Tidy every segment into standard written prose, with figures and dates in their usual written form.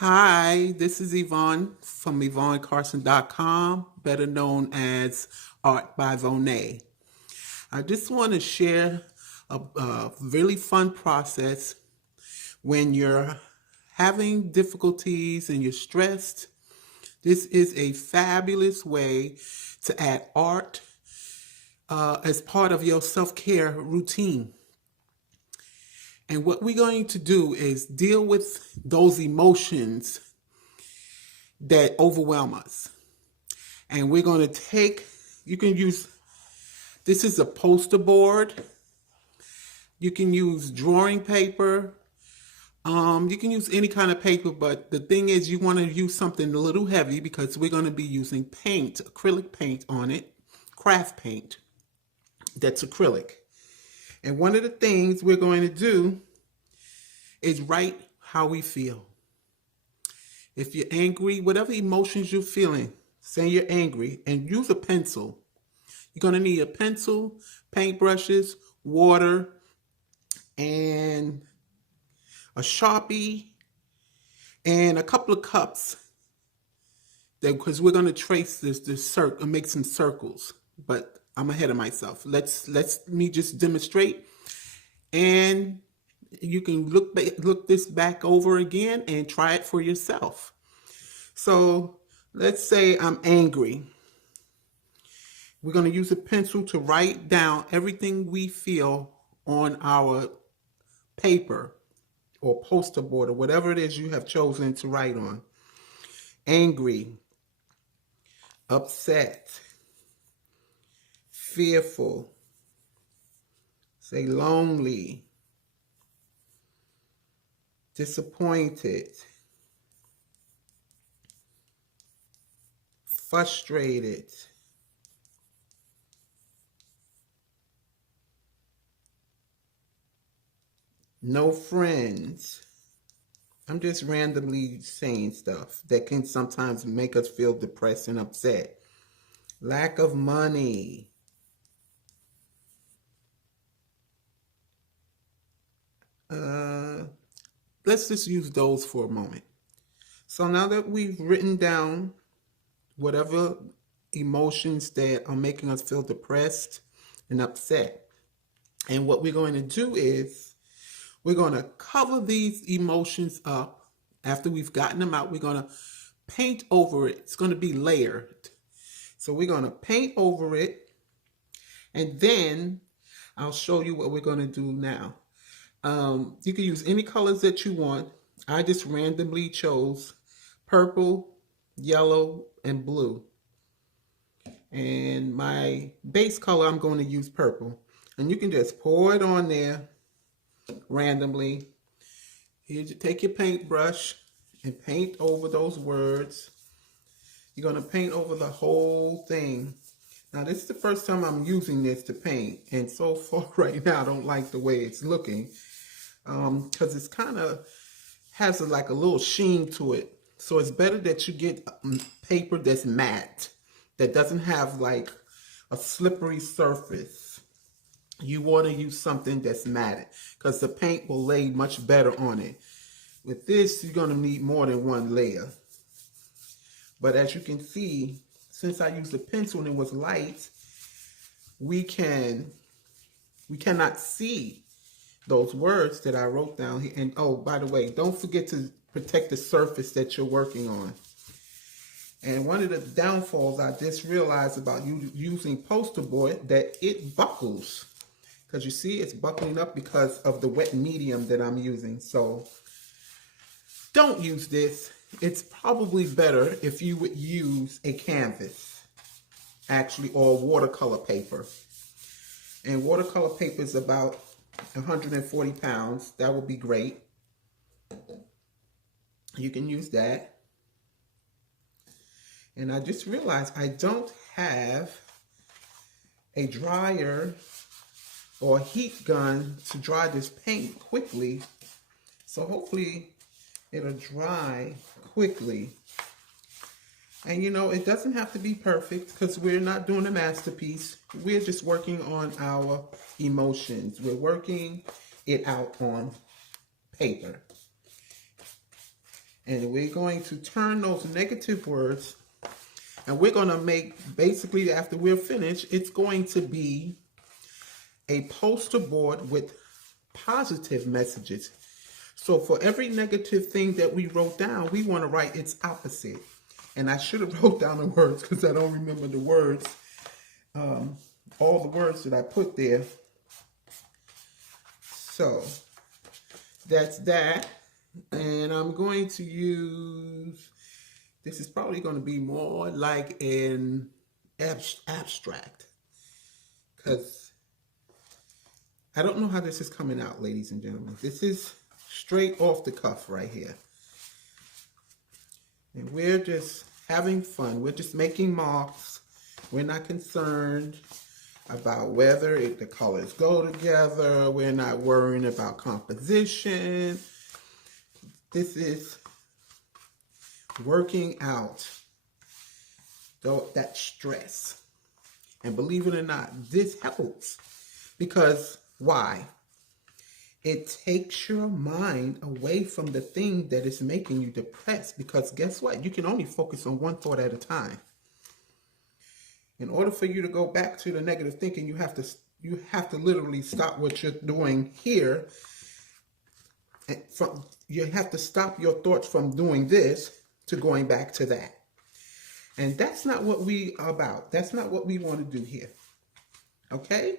Hi, this is Yvonne from YvonneCarson.com, better known as Art by Vone. I just want to share a really fun process when you're having difficulties and you're stressed. This is a fabulous way to add art as part of your self-care routine. And what we're going to do is deal with those emotions that overwhelm us. And we're going to you can use, this is a poster board. You can use drawing paper. You can use any kind of paper, but the thing is you want to use something a little heavy because we're going to be using paint, acrylic paint on it, craft paint that's acrylic. And one of the things we're going to do is write how we feel. If you're angry, whatever emotions you're feeling, say you're angry and use a pencil. You're going to need a pencil, paintbrushes, water, and a Sharpie, and a couple of cups. Because we're going to trace this circle and make some circles. But I'm ahead of myself. Let's me just demonstrate, and you can look this back over again and try it for yourself. So let's say I'm angry. We're going to use a pencil to write down everything we feel on our paper or poster board or whatever it is you have chosen to write on. Angry, upset, fearful, say lonely, disappointed, frustrated, no friends. I'm just randomly saying stuff that can sometimes make us feel depressed and upset. Lack of money. Let's just use those for a moment. So now that we've written down whatever emotions that are making us feel depressed and upset, and what we're going to do is we're going to cover these emotions up. After we've gotten them out, we're going to paint over it. It's going to be layered. So we're going to paint over it, and then I'll show you what we're going to do now. You can use any colors that you want. I just randomly chose purple, yellow, and blue. And my base color, I'm going to use purple. And you can just pour it on there randomly. Here, take your paintbrush and paint over those words. You're going to paint over the whole thing. Now, this is the first time I'm using this to paint. And so far right now, I don't like the way it's looking. Because it's kind of has like a little sheen to it. So it's better that you get paper that's matte, that doesn't have like a slippery surface. You want to use something that's matte because the paint will lay much better on it. With this, you're going to need more than one layer. But as you can see, since I used a pencil and it was light, we cannot see those words that I wrote down here. And oh, by the way, don't forget to protect the surface that you're working on. And one of the downfalls I just realized about using poster board, that it buckles. Because you see it's buckling up because of the wet medium that I'm using. So don't use this. It's probably better if you would use a canvas, actually, or watercolor paper. And watercolor paper is about 140 pounds. That would be great. You can use that. And I just realized I don't have a dryer or a heat gun to dry this paint quickly. So hopefully it'll dry quickly. And you know, it doesn't have to be perfect because we're not doing a masterpiece. We're just working on our emotions. We're working it out on paper. And we're going to turn those negative words, and we're going to make, basically after we're finished, it's going to be a poster board with positive messages. So for every negative thing that we wrote down, we want to write its opposite. And I should have wrote down the words because I don't remember the words, all the words that I put there. So that's that. And I'm going to use, this is probably going to be more like an abstract, because I don't know how this is coming out, ladies and gentlemen. This is straight off the cuff right here. And we're just having fun. We're just making marks. We're not concerned about whether the colors go together. We're not worrying about composition. This is working out that stress. And believe it or not, this helps. Because why? It takes your mind away from the thing that is making you depressed. Because guess what? You can only focus on one thought at a time. In order for you to go back to the negative thinking, you have to literally stop what you're doing here. You have to stop your thoughts from doing this to going back to that. And that's not what we are about. That's not what we want to do here. Okay?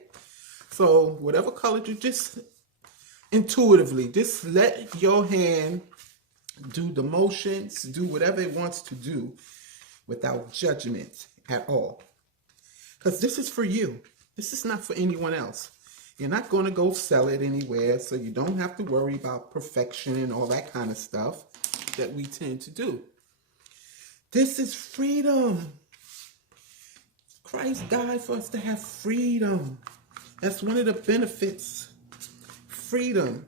So whatever color you just intuitively, just let your hand do the motions, do whatever it wants to do without judgment at all. Because this is for you. This is not for anyone else. You're not going to go sell it anywhere, so you don't have to worry about perfection and all that kind of stuff that we tend to do. This is freedom. Christ died for us to have freedom. That's one of the benefits. Freedom.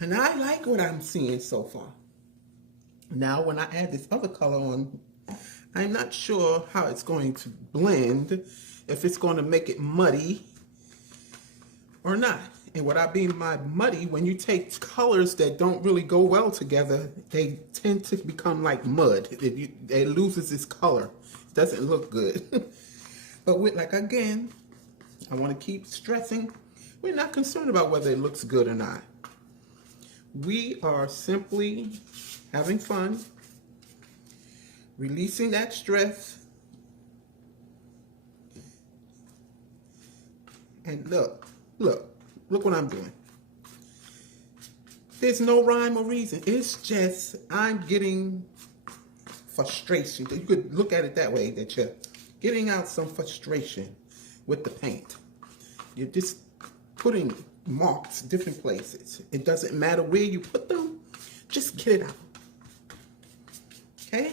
And I like what I'm seeing so far. Now, when I add this other color on, I'm not sure how it's going to blend, if it's going to make it muddy or not. And what I mean by muddy, when you take colors that don't really go well together, they tend to become like mud. It loses its color. It doesn't look good. But again, I want to keep stressing, we're not concerned about whether it looks good or not. We are simply having fun, releasing that stress. And look what I'm doing. There's no rhyme or reason. It's just, I'm getting frustration. You could look at it that way, that you're getting out some frustration with the paint. You're just putting marks different places. It doesn't matter where you put them, just get it out. Okay?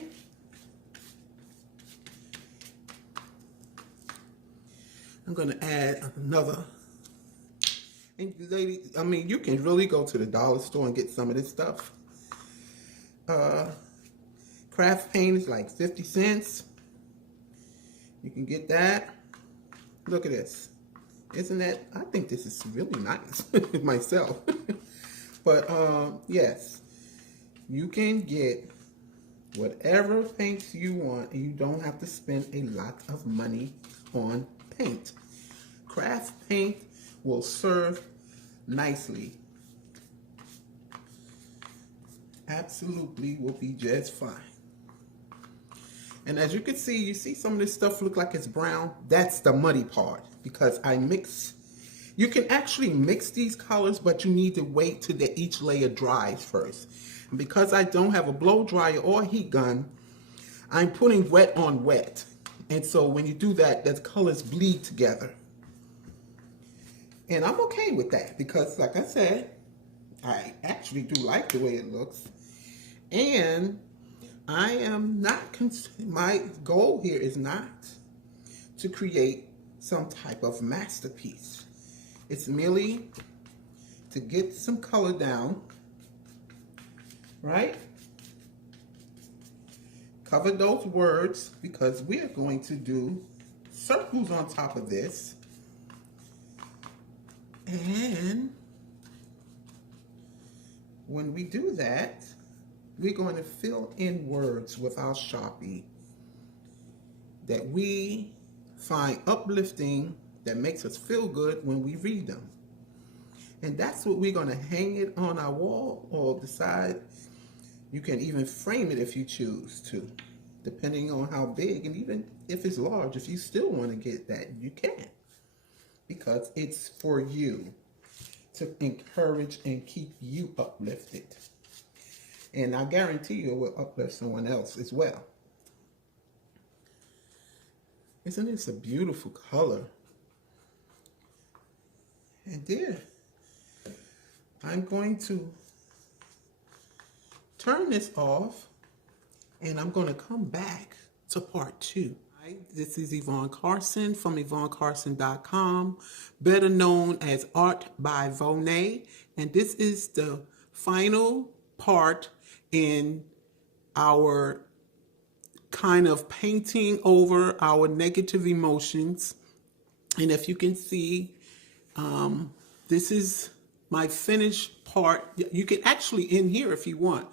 I'm going to add another. And ladies, I mean, you can really go to the dollar store and get some of this stuff. Craft paint is like 50 cents. You can get that. Look at this. Isn't that, I think this is really nice myself. But yes, you can get whatever paints you want, and you don't have to spend a lot of money on paint. Craft paint will serve nicely. Absolutely will be just fine. And as you can see, you see some of this stuff look like it's brown. That's the muddy part, because I mix. You can actually mix these colors, but you need to wait till each layer dries first. And because I don't have a blow dryer or heat gun, I'm putting wet on wet. And so when you do that, the colors bleed together. And I'm okay with that because, like I said, I actually do like the way it looks. And I am not, my goal here is not to create some type of masterpiece. It's merely to get some color down, right? Cover those words, because we are going to do circles on top of this. And when we do that, we're going to fill in words with our Sharpie that we find uplifting, that makes us feel good when we read them. And that's what we're going to hang it on our wall or decide. You can even frame it if you choose to, depending on how big, and even if it's large, if you still want to get that, you can. Because it's for you to encourage and keep you uplifted. And I guarantee you it will uplift someone else as well. Isn't this a beautiful color? And there, I'm going to turn this off, and I'm going to come back to part 2. Hi, this is Yvonne Carson from YvonneCarson.com, better known as Art by Vone, and this is the final part in our kind of painting over our negative emotions. And if you can see, this is my finished part. You can actually end here if you want.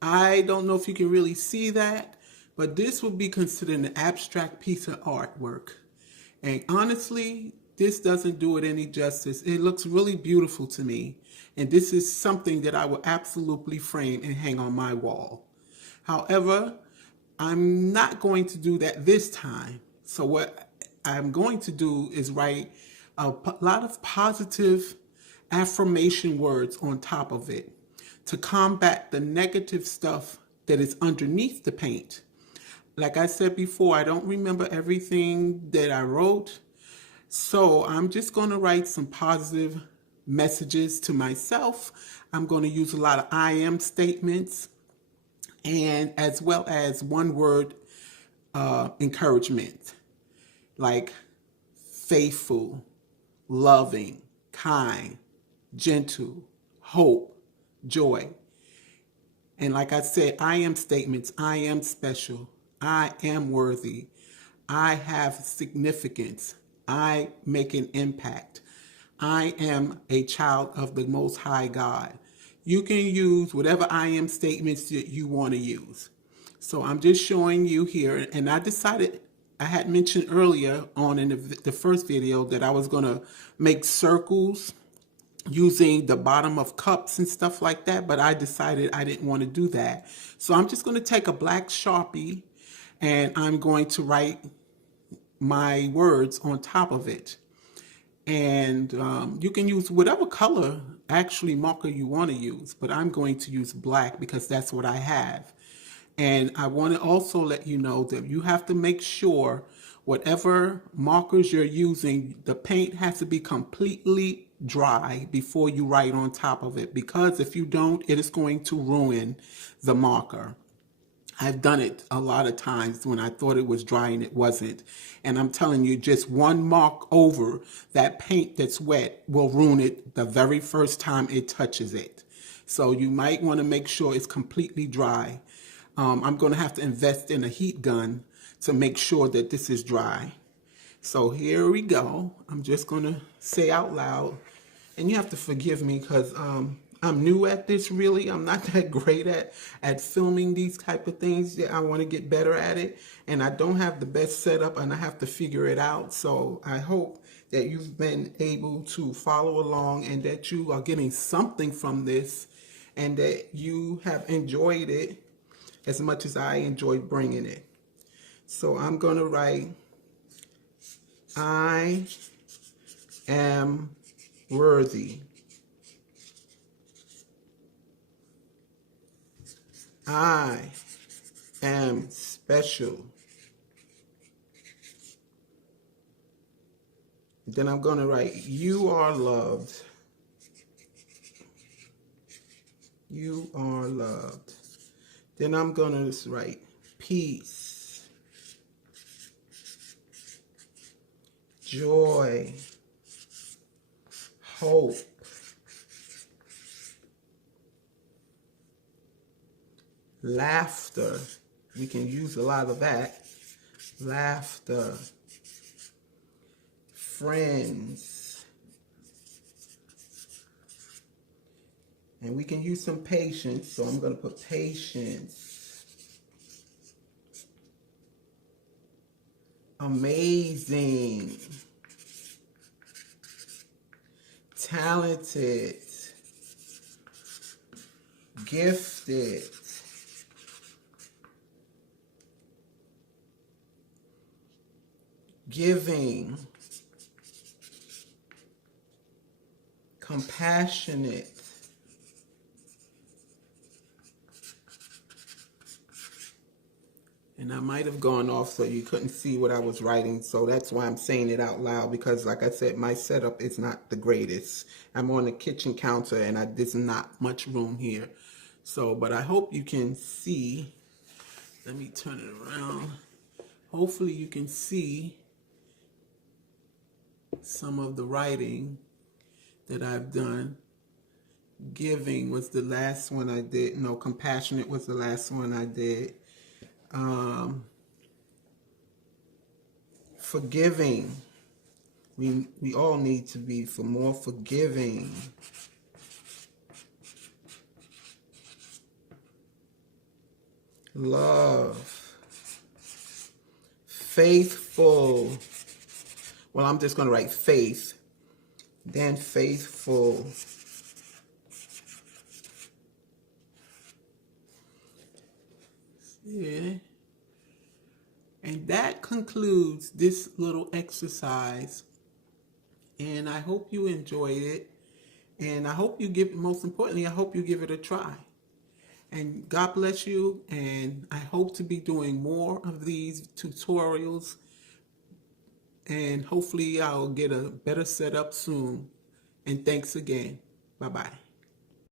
I don't know if you can really see that, but this would be considered an abstract piece of artwork. And honestly, this doesn't do it any justice. It looks really beautiful to me. And this is something that I will absolutely frame and hang on my wall. However, I'm not going to do that this time. So what I'm going to do is write a lot of positive affirmation words on top of it to combat the negative stuff that is underneath the paint. Like I said before, I don't remember everything that I wrote. So I'm just going to write some positive messages to myself. I'm going to use a lot of I am statements, and as well as one word encouragement, like faithful, loving, kind, gentle, hope, joy. And like I said, I am statements. I am special. I am worthy. I have significance. I make an impact. I am a child of the Most High God. You can use whatever I am statements that you want to use. So I'm just showing you here, and I decided, I had mentioned earlier on in the first video that I was going to make circles using the bottom of cups and stuff like that, but I decided I didn't want to do that. So I'm just going to take a black Sharpie and I'm going to write my words on top of it. And you can use whatever color actually marker you want to use, but I'm going to use black because that's what I have. And I want to also let you know that you have to make sure whatever markers you're using, the paint has to be completely dry before you write on top of it, because if you don't, it is going to ruin the marker. I've done it a lot of times when I thought it was dry and it wasn't. And I'm telling you, just one mark over that paint that's wet will ruin it the very first time it touches it. So you might want to make sure it's completely dry. I'm going to have to invest in a heat gun to make sure that this is dry. So here we go. I'm just going to say out loud, and you have to forgive me because I'm new at this, really. I'm not that great at filming these type of things. I want to get better at it, and I don't have the best setup, and I have to figure it out. So I hope that you've been able to follow along and that you are getting something from this and that you have enjoyed it as much as I enjoyed bringing it. So I'm going to write, I am worthy. I am special. Then I'm going to write, you are loved. You are loved. Then I'm going to write, peace, joy, hope, laughter. We can use a lot of that. Laughter, friends, And we can use some patience. So I'm going to put patience. Amazing. Talented. Gifted. Giving. Compassionate. And I might have gone off so you couldn't see what I was writing. So that's why I'm saying it out loud, because like I said, my setup is not the greatest. I'm on the kitchen counter and there's not much room here. So, but I hope you can see. Let me turn it around. Hopefully you can see some of the writing that I've done. Giving was the last one I did. No, compassionate was the last one I did. Forgiving. We all need to be more forgiving. Love. Faithful. Well, I'm just going to write faith. Then faithful. Yeah. And that concludes this little exercise. And I hope you enjoyed it. And I hope you most importantly, I hope you give it a try. And God bless you. And I hope to be doing more of these tutorials. And hopefully I'll get a better setup soon. And thanks again. Bye-bye.